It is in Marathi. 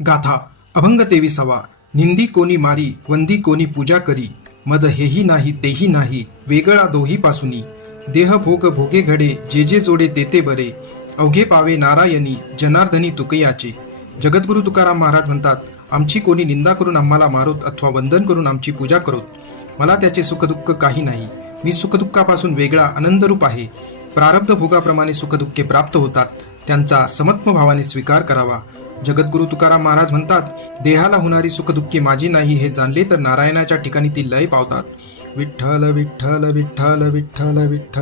गाथा अभंग 23. निंदी कोणी मारी वंदी कोणी पूजा करी, मज हेही नाही तेही नाही वेगळा दोहीपासूनी. देह भोग भोगे घडे जे जे जोडे तेते बरे, अवघे पावे नारायणी जनार्दनी तुकयाचे. जगद्गुरु तुकाराम महाराज म्हणतात, आमची कोणी निंदा करून आम्हाला मारोत अथवा वंदन करून आमची पूजा करोत, मला त्याचे सुखदुःख काही नाही. मी सुखदुःखापासून वेगळा आनंदरूप आहे. प्रारब्ध भोगाप्रमाणे सुखदुःखे प्राप्त होतात, त्यांचा समत्म भावाने स्वीकार करावा. जगद्गुरु तुकाराम महाराज म्हणतात, देहाला होणारी सुखदुःखे माझी नाही हे जाणले तर नारायणाच्या ठिकाणी ती लय पावतात. विठ्ठल विठ्ठल विठ्ठल विठ्ठल विठ्ठल.